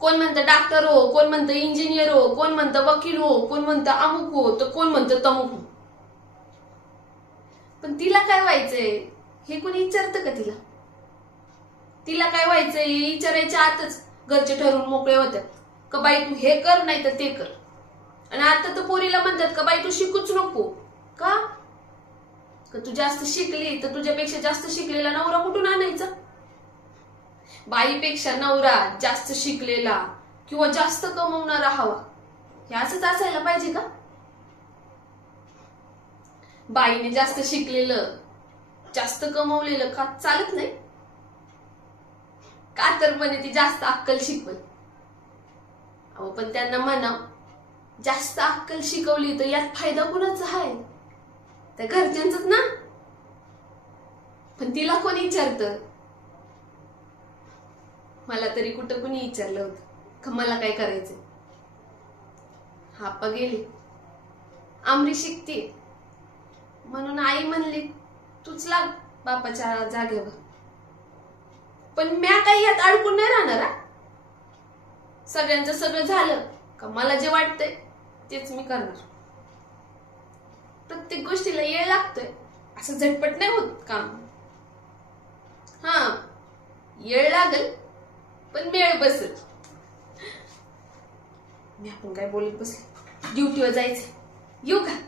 कोण म्हणतं डॉक्टर हो कोण म्हणतं इंजिनियर हो कोण म्हणतं वकील हो कोण म्हणतं अमुक हो तर कोण म्हणतं तमुक हो? पण तिला काय व्हायचंय? हे कोणी विचारतं का तिला? तिला काय व्हायचंय? हे विचारायच्या आतच घरचे ठरवून मोकळे होतात. का बाई तू हे कर नाही तर ते कर. आणि आता तर पोरीला म्हणतात का बाई तू शिकूच नको. का तू जास्त शिकली तर तुझ्यापेक्षा जास्त शिकलेला नवरा कुठून आणायचा? बाईपेक्षा नवरा जास्त शिकलेला किंवा जास्त कमवणारा हवा. ह्याच असायला पाहिजे का? बाईने जास्त शिकलेलं जास्त कमवलेलं का चालत नाही? का तर म्हणे ती जास्त अक्कल शिकवल? अहो पण त्यांना म्हणा जास्त अक्कल शिकवली तर यात फायदा कुणाचा आहे? त्या घरच्यांचाच ना? पण तिला कोणी विचारतं? मला तरी कुठं कुणी विचारलं होतं. का मला काय करायचं हापा गेली. आमरी शिकते. म्हणून आई म्हणली तूच लाग बापाच्या जागेवर. पण म्या काही यात अडकून नाही राहणार सगळ्यांचं सगळं झालं का मला जे वाटतंय तेच मी करणार. प्रत्येक गोष्टीला येळ लागतोय. असं झटपट नाही होत काम. हा येळ लागल पण मेळ बसल मी आपण काय बोलत बसले? ड्युटीवर जायचं. येऊ का?